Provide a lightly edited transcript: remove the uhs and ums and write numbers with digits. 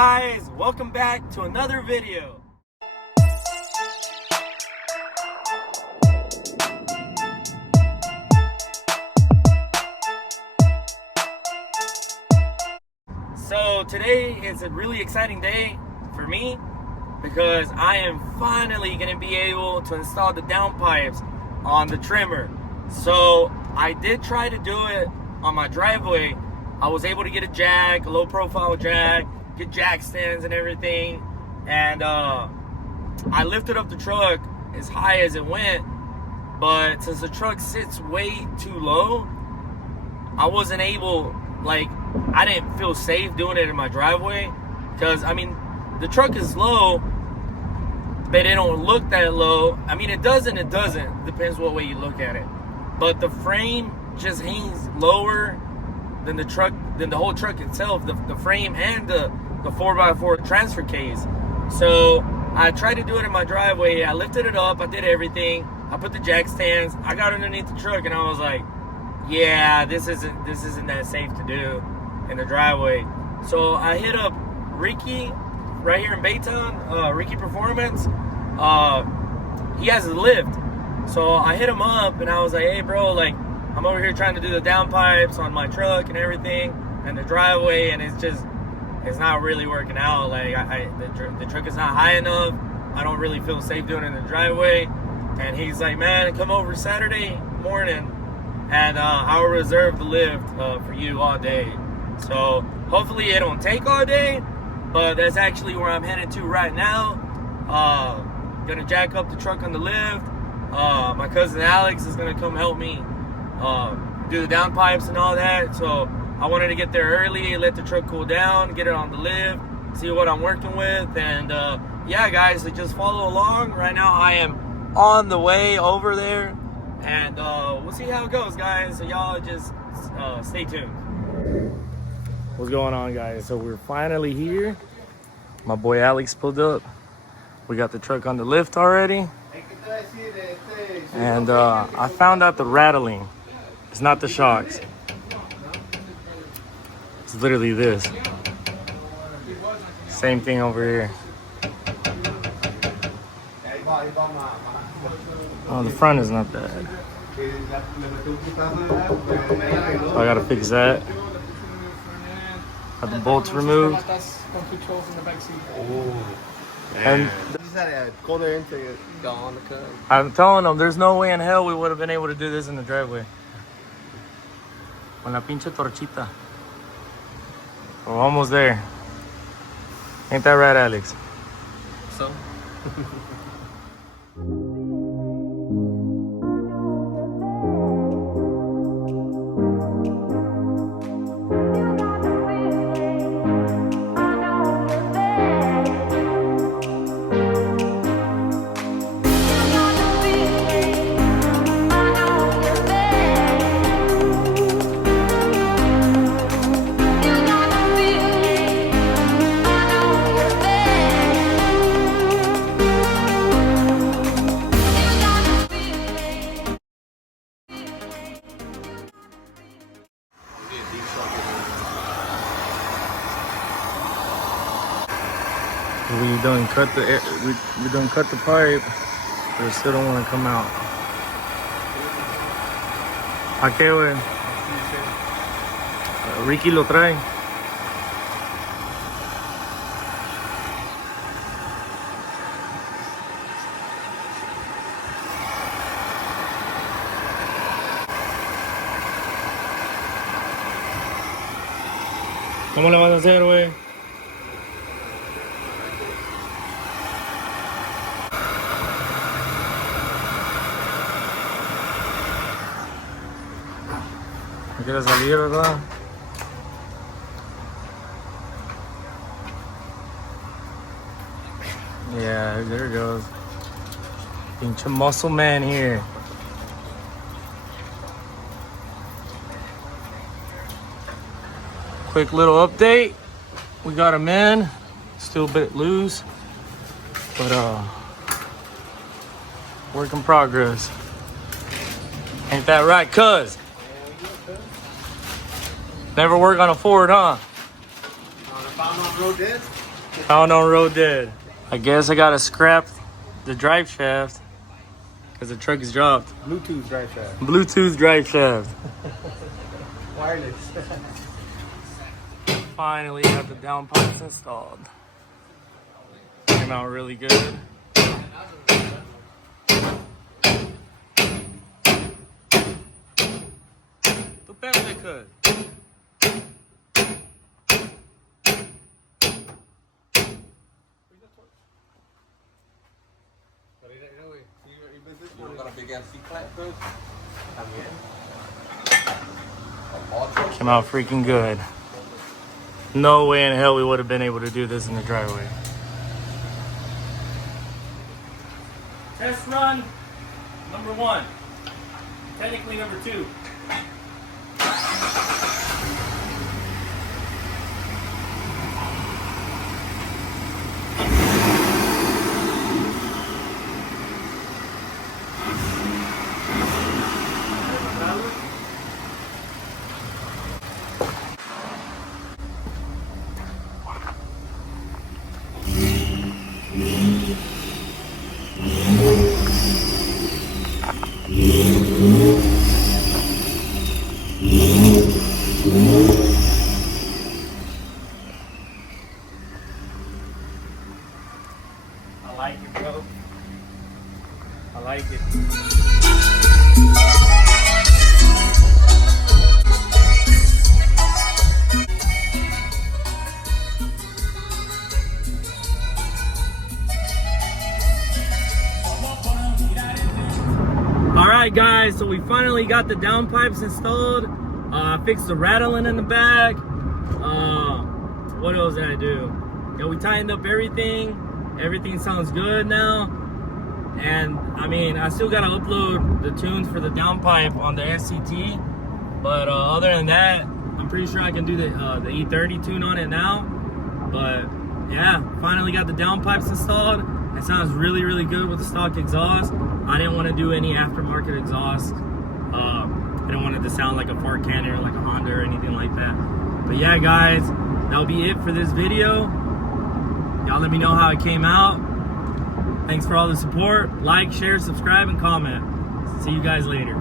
guys, welcome back to another video. So today is a really exciting day for me because I am finally going to be able to install the downpipes on the tremor. So I did try to do it on my driveway. I was able to get a jack, a low profile jack, get jack stands and everything, and I lifted up the truck as high as it went, but since the truck sits way too low, I wasn't able, I didn't feel safe doing it in my driveway, because I mean the truck is low but it don't look that low. I mean, it does and it doesn't, depends what way you look at it, but the frame just hangs lower than the truck, than the whole truck itself, the frame and the 4x4 transfer case. So I tried to do it in my driveway. I lifted it up, I did everything, I put the jack stands, I got underneath the truck, and I was like, yeah, this isn't that safe to do in the driveway. So I hit up Ricky right here in Baytown, Ricky Performance. He has a lift, so I hit him up and I was like, hey bro, I'm over here trying to do the downpipes on my truck and everything and the driveway, and it's not really working out. The truck is not high enough. I don't really feel safe doing it in the driveway. And he's like, man, come over Saturday morning and I'll reserve the lift for you all day. So hopefully it don't take all day, but that's actually where I'm headed to right now. Gonna jack up the truck on the lift. My cousin Alex is gonna come help me do the downpipes and all that. So I wanted to get there early, let the truck cool down, get it on the lift, see what I'm working with, and yeah guys, so just follow along. Right now I am on the way over there, and we'll see how it goes, guys. So y'all just stay tuned. What's going on, guys? So we're finally here. My boy Alex pulled up. We got the truck on the lift already, and I found out the rattling. It's not the shocks. It's literally this. Same thing over here. Oh, the front is not bad. So I gotta fix that. Got the bolts removed. And I'm telling them, there's no way in hell we would have been able to do this in the driveway. Con la pinche torchita. We're almost there. Ain't that right, Alex? So? We done cut the pipe, but it still don't want to come out. ¿A qué, güey? Ricky lo trae. ¿Cómo le vas a hacer, güey? No quiere salir, ¿verdad? Yeah, there it goes. Pinche muscle man here. Quick little update. We got him in. Still a bit loose, but work in progress. Ain't that right, cuz? Never work on a Ford, huh? On the bottom of the road, Found on road dead. I guess I gotta scrap the drive shaft because the truck is dropped. Bluetooth drive shaft. Bluetooth drive shaft. Wireless. Finally have the downpipes installed. Came out really good. Tu perde, cut. You got a big ass C-clamp first? Came out freaking good. No way in hell we would have been able to do this in the driveway. Test run number 1. Technically number 2. I like it, bro. I like it. Alright guys, so we finally got the downpipes installed. Fixed the rattling in the back. What else did I do? Yeah, we tightened up everything. Everything sounds good now. And I mean, I still gotta upload the tunes for the downpipe on the SCT. But other than that, I'm pretty sure I can do the E30 tune on it now. But yeah, finally got the downpipes installed. It sounds really, really good with the stock exhaust. I didn't want to do any aftermarket exhaust. I didn't want it to sound like a Ford Cannon or like a Honda or anything like that. But yeah, guys, that'll be it for this video. Y'all let me know how it came out. Thanks for all the support. Like, share, subscribe, and comment. See you guys later.